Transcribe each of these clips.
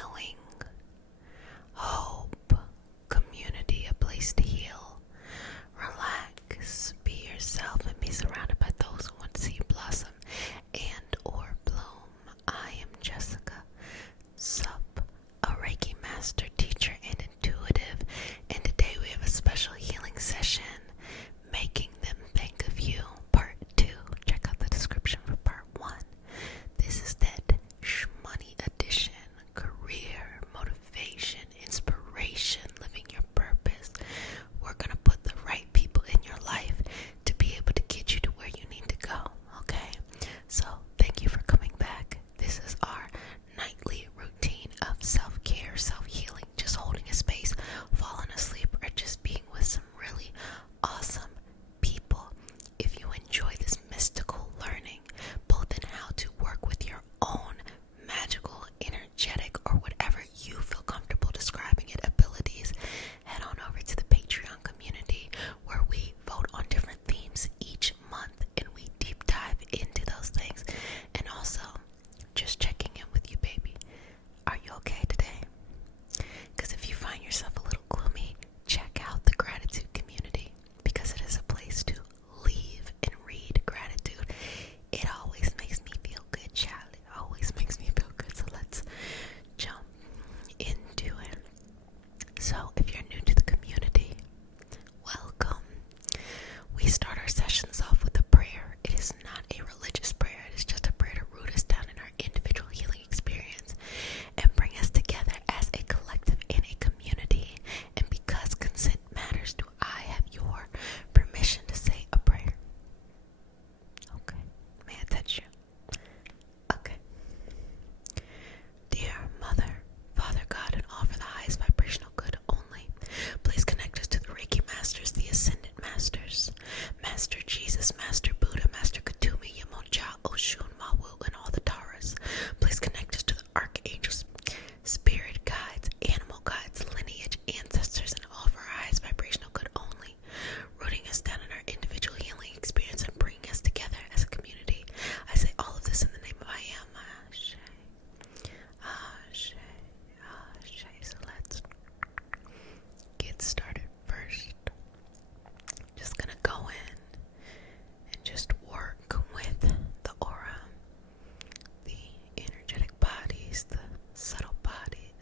healing, hope, community, a place to heal, relax, be yourself, and be surrounded by those who want to see you blossom and or bloom. I am Jessica, Sup, a Reiki master, teacher, and intuitive, and today we have a special healing session, Making Them Think of You, Part 2. Check out the description for Part 1. This is that money edition, career, motivation, inspiration, living your purpose. We're going to put the right people in your life to be able to get you to where you need to go, okay? So, thank you for coming back. This is our nightly routine of self-care, self-healing, just holding a space, falling asleep, or just being with some really awesome people. If you enjoy this mystical learning, both in how to work with your own magical, energetic, or whatever you feel comfortable describing it, abilities, head on over to the Patreon community where we vote on different themes each month and we deep dive into those things. And also, just checking in with you, baby. Are you okay today? Because if you find yourself a little gloomy, check out the gratitude community because it is a place to leave and read gratitude. It always makes me feel good, child. It always makes me feel good. So let's jump into it. So if you're new to the community, welcome. We start our sessions off with a prayer. It is not a religious prayer. It is just a prayer to root us down in our individual healing experience and bring us together as a collective and a community. And because consent matters, do I have your permission to say a prayer? Okay. May I touch you? Okay. Dear Mother, Father God, and all for the highest vibrational good only, please connect us to the Reiki Masters, the Ascended Masters, Master Jesus, Master Buddha, Master Katumi, Yamonja, Oshun, Mawu, and all the Taras. Please connect us to the Archangels, Spirit Guides, Animal Guides, Lineage, Ancestors, and all for our highest vibrational good only, rooting us down in our individual healing experience and bringing us together as a community. I say all of this in the name of I Am. Ashe. Ashe. Ashe. So let's get started first. Just gonna go in and just work with the aura, the energetic bodies, the subtle body,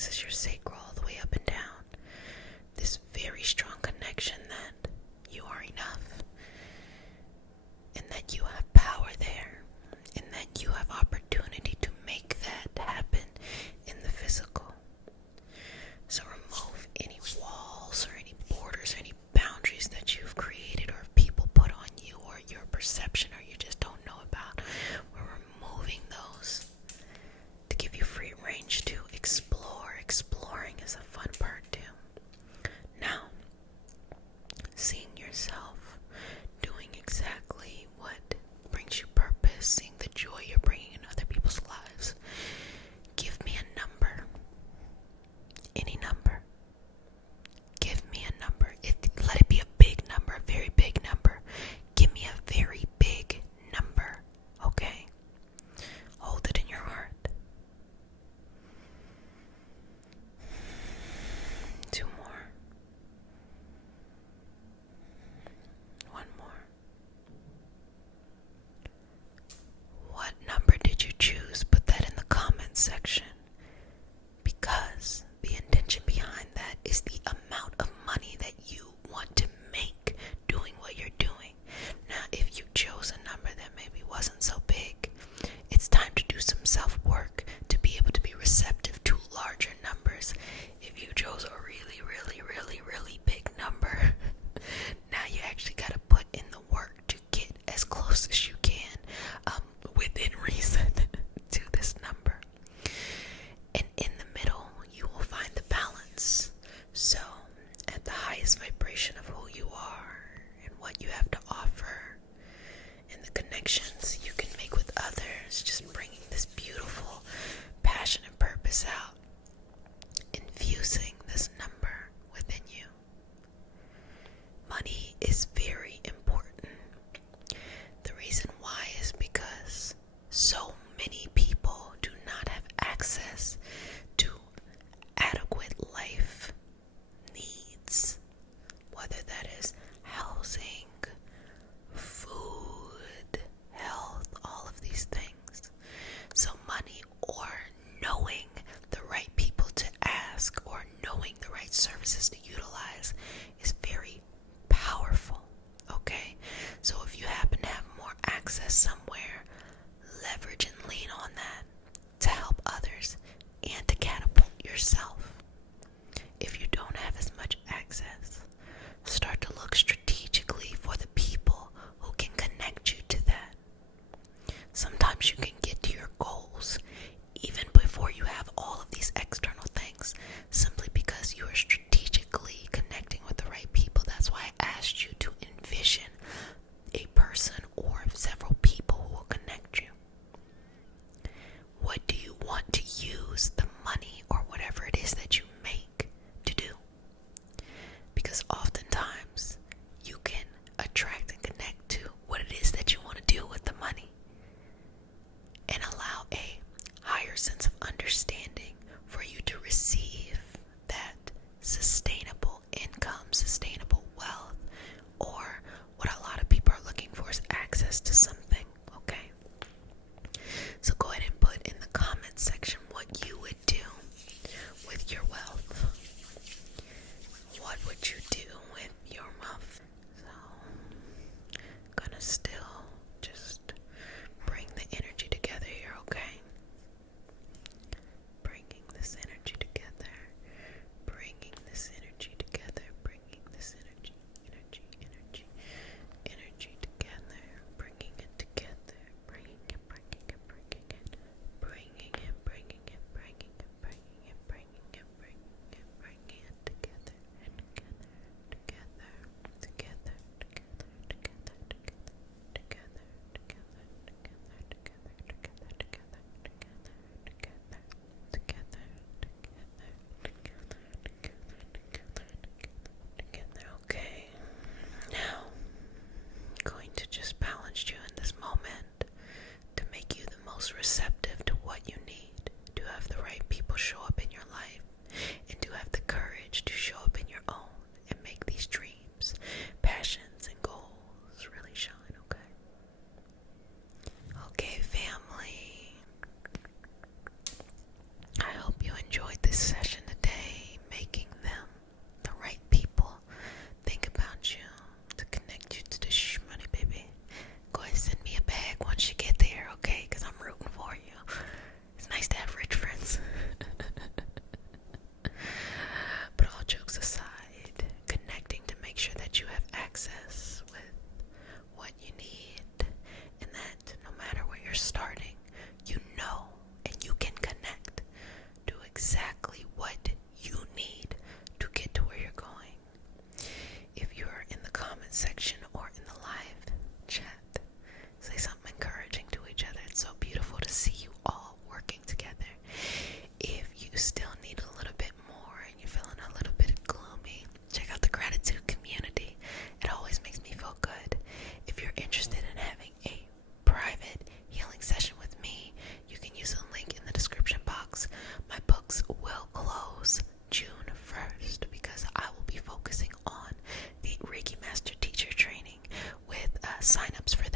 access your sacral all the way up and down. This very strong connection that you are enough, and that you have power there, and that you have opportunity to make that happen in the physical. So remove any walls or any borders or any boundaries that you've created or people put on you, or your perception, or you just don't know about. We're removing those to give you free range to explore. Exploring is a fun part too. Now, seeing yourself doing exactly what brings you purpose, seeing the joy you're bringing in other people's lives. Give me a number. Any number. Give me a number. Let it be a big number, a very big number. Give me a very big number, okay? Hold it in your heart. 2 more. 1 more. What number did you choose? Put that in the comments section. Because the intention behind that is the amount of money that you want to make doing what you're doing. Now, if you chose a number that maybe wasn't so big, it's time to do some self-work to be able to be receptive to larger numbers. If you chose a really, really, really, really big number, now you actually got to put in the work to get as close as you can, within reason, to this number. And in the middle, you will find the balance. So, at the highest vibration of who you are and what you have to offer, and the connections you can make with others, just bringing this beautiful passion and purpose out, infusing this number within you. Money is very important. The reason why is because so many people do not have access to adequate life needs, whether that is housing, food, health, all of these things. So money, or knowing the right people to ask, or knowing the right services to utilize, is very powerful, okay? So if you happen to have more access somewhere, leverage and lean on that to help others and to catapult yourself. If you don't have as much access, start to look strategically for the people who can connect you to that. Sometimes you can get to your goals even before you have all of these external things, simply because you are strategically connecting with the right people. That's why I asked you to envision a person or several people who will connect you. What do you want to use the money or whatever it is that you make to do? Because oftentimes you can attract and connect to what it is that you want to do with the money, and allow a higher sense of understanding for you to receive that sustainable income, sustainable wealth, or what a lot of people are looking for is access to something, okay? So go ahead and put in the comments section what you would do with your wealth. What would you do with your wealth? So, gonna still just bring the energy together here, okay? Bringing this energy together. Bringing this energy together. Bringing this energy together. Bringing it together. Bringing it together. Okay. Now, I'm going to just balance you in this moment to make you the most receptive to what you need, to have the right people show up in your life, and to have the courage to show up in your own and make these dreams, passions, and goals really shine, okay? Okay, family. I hope you enjoyed this session. exactly what you need to get to where you're going. If you're in the comment section or in the live chat, say something encouraging to each other. It's so beautiful to see you all working together. If you still need a little bit more and you're feeling a little bit gloomy, check out the gratitude community. It always makes me feel good. If you're interested in having a private healing session with me, you can use a link in the description box. My books will close June 1st because I will be focusing on the Reiki Master Teacher Training with sign-ups for